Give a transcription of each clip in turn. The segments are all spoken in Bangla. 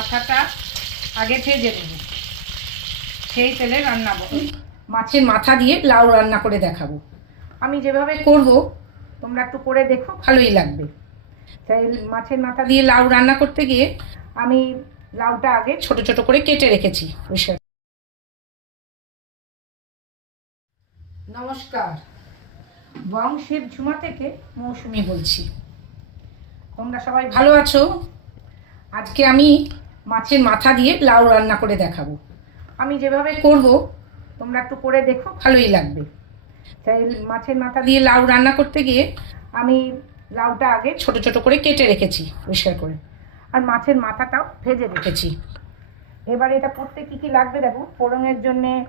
মাথাটা আগে ভেজে নেব। সেই তেলে রান্না মাছের মাথা দিয়ে লাউ রান্না করে দেখাবো। আমি যেভাবে করব, তোমরা একটু করে দেখো, ভালোই লাগবে। তাই মাছের মাথা দিয়ে লাউ রান্না করতে গিয়ে আমি লাউটা আগে ছোট ছোট করে কেটে রেখেছি নমস্কার। বংশের ঝুমা থেকে মৌসুমি বলছি। তোমরা সবাই ভালো আছো? আজকে আমি মাছের মাথা দিয়ে লাউ রান্না করে দেখাবো। আমি যেভাবে করব, তোমরা একটু করে দেখো, ভালোই লাগবে। তাই মাছের মাথা দিয়ে লাউ রান্না করতে গিয়ে আমি লাউটা আগে ছোট ছোট করে কেটে রেখেছি, পরিষ্কার করে। আর মাছের মাথাটাও ভেজে রেখেছি। এবার এটা করতে কী কী লাগবে দেখো? ফোড়নের জন্যে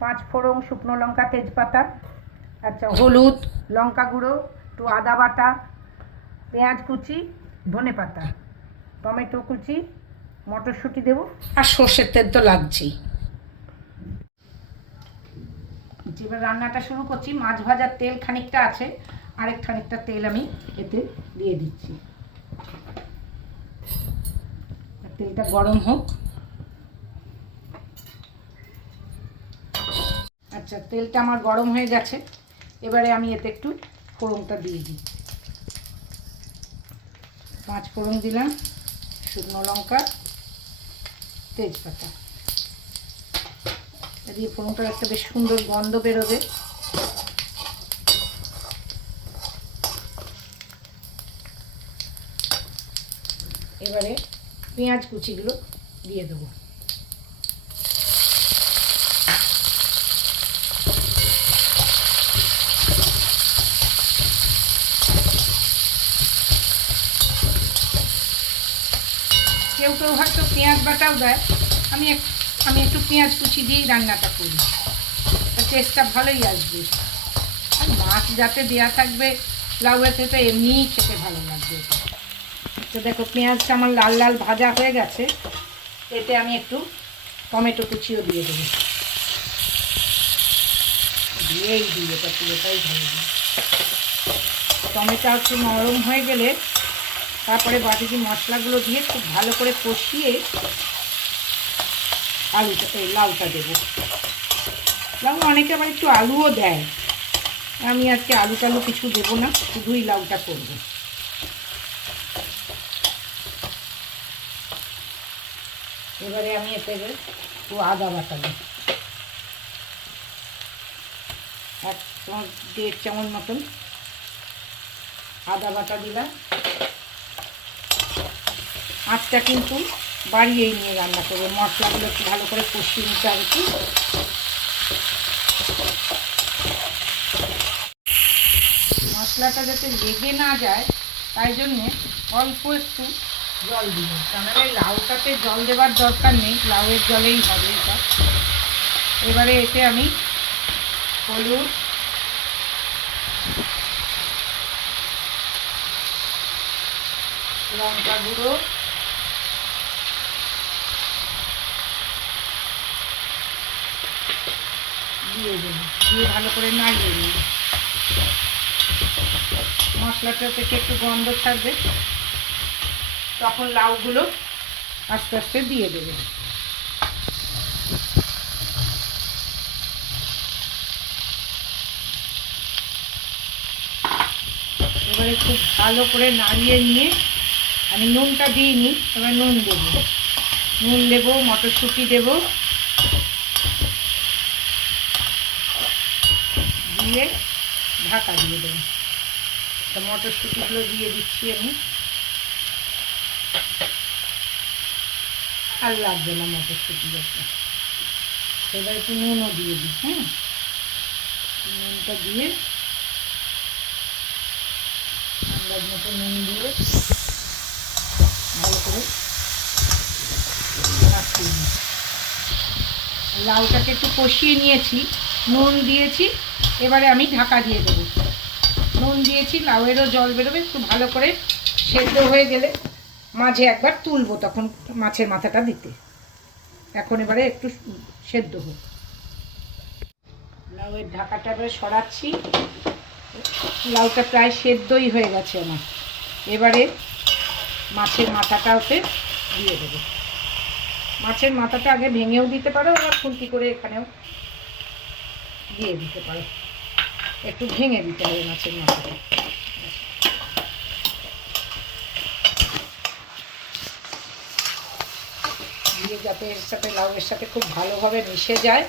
পাঁচ ফোড়ন, শুকনো লঙ্কা, তেজপাতা আচ্ছা হলুদ, লঙ্কা গুঁড়ো, একটু আদা বাটা, পেঁয়াজ কুচি ধনে পাতা টমেটো কুচি মটরশুঁটি দেবো? আর সর্ষের তেল তো লাগছেই। এবার রান্নাটা শুরু করছি। মাছ ভাজার তেল খানিকটা আছে আরেক খানিকটা তেল আমি এতে দিয়ে দিচ্ছি। তেলটা গরম হোক। আচ্ছা তেলটা আমার গরম হয়ে গেছে। এবারে আমি এতে একটু ফোড়নটা দিয়ে দিই। পাঁচ ফোড়ন দিলাম শুকনো লঙ্কা তেজপাতা। দিয়ে ফোড়নটার একটা বেশ সুন্দর গন্ধ বেরোবে। এবারে পেঁয়াজ কুচিগুলো দিয়ে দেবো। কেউ কেউ হয়তো পেঁয়াজ বাটাও দেয়। আমি আমি একটু পেঁয়াজ কুচি দিয়েই রান্নাটা করি। টেস্টটা ভালোই আসবে। আর মাছ যাতে দেওয়া থাকবে, লাউ লাউয়েতে তো এমনিই খেতে ভালো লাগবে। তো দেখো, পেঁয়াজটা আমার লাল লাল ভাজা হয়ে গেছে। এতে আমি একটু টমেটো কুচিও দিয়ে দেবো। দিয়েই দিই, এটা পুরোটাই ভালো টমেটো একটু নরম হয়ে গেলে তারপরে বাকি মশলাগুলো দিয়ে খুব ভালো করে কষিয়ে আলুটা এই লাউটা দেবো। লাউ অনেকে আবার একটু আলুও দেয়। আমি আজকে আলু টালু কিছু দেবো না, শুধুই লাউটা করব। এবারে আমি এতে একটু আদা বাটা দিই এক দেড় চামচ মতন আদা বাটা দিলাম। আঁচটা কিন্তু বাড়িয়েই নিয়ে রান্না করব। মশলাগুলো একটু ভালো করে কষিয়ে নিতে হবে কি মশলাটা যাতে লেগে না যায়, তাই জন্যে অল্প একটু জল দিব। তাহলে লাউটাতে জল দেওয়ার দরকার নেই, লাউয়ের জলেই হবে এটা। এবারে এতে আমি হলুদ, লঙ্কা গুঁড়ো দিয়ে দেবো। দিয়ে ভালো করে নাড়িয়ে দেবো মশলাটা থেকে একটু গন্ধ থাকবে তখন লাউগুলো আস্তে আস্তে দিয়ে দেবে। এবারে খুব ভালো করে নাড়িয়ে নিয়ে আমি নুনটা দিইনি, এবার নুন দেবো। নুন দেবো, মটরশুঁটি দেবো। দিয়ে ঢাকা দিয়ে দেবো। তা মটরশুঁটিগুলো দিয়ে দিচ্ছি আমি। আর লাগবে না মটরশুঁটি যাতে। এবার একটু নুনও দিয়ে দিই হ্যাঁ? নুনটা দিয়ে আন্দাজ মতো নুন দিয়ে ভালো করে লাউটাকে একটু কষিয়ে নিয়েছি। নুন দিয়েছি, এবারে আমি ঢাকা দিয়ে দেবো। নুন দিয়েছি, লাউয়েরও জল বেরোবে, একটু ভালো করে সেদ্ধ হয়ে গেলে মাঝে একবার তুলবো তখন মাছের মাথাটা দিতে। এখন এবারে একটু সেদ্ধ হোক। লাউয়ের ঢাকাটা এবারে সরাচ্ছি। লাউটা প্রায় সেদ্ধই হয়ে গেছে আমার। এবারে মাছের মাথাটা ওতে দিয়ে দেবো। মাছের মাথাটা আগে ভেঙেও দিতে পারো, আবার খুন্তি করে এখানেও দিয়ে দিতে পারো। একটু ভেঙে দিতে হবে মাছের মাথাটা দিয়ে যাতে এর সাথে লাউয়ের সাথে খুব ভালোভাবে মিশে যায়।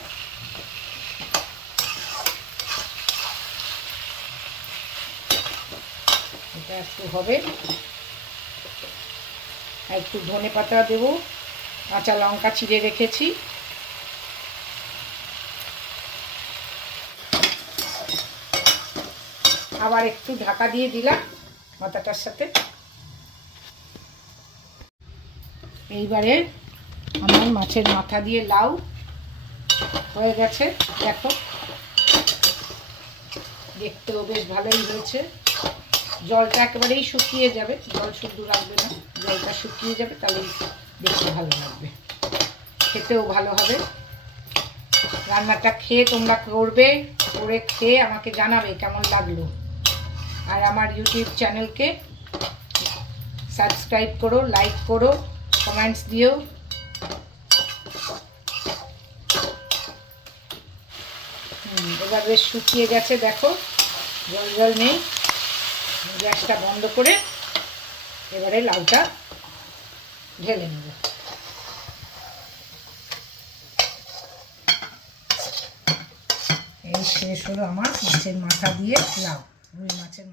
এটা একটু হবে। একটু ধনে পাতা দেবো। কাঁচা লঙ্কা চিড়ে রেখেছি। আবার একটু ঢাকা দিয়ে দিলাম মাথাটার সাথে। এইবারে আমার মাছের মাথা দিয়ে লাউ হয়ে গেছে, দেখো। দেখতেও বেশ ভালোই হয়েছে। জলটা একেবারেই শুকিয়ে যাবে, জল শুদ্ধ রাখবে না। জলটা শুকিয়ে যাবে তাহলেই দেখতে ভালো লাগবে। খেতেও ভালো হবে। রান্নাটা খেয়ে তোমরা করবে, করে খেয়ে আমাকে জানাবে কেমন লাগল। আর আমার ইউটিউব চ্যানেলকে সাবস্ক্রাইব করো লাইক করো কমেন্টস দিও। এবার বেশ শুকিয়ে গেছে, দেখো। জল জল নেই। গ্যাসটা বন্ধ করে এবারে লাউটা ঢেলে নেব। এই শেষ হলো আমার মাছের মাথা দিয়ে লাউ, রুই মাছের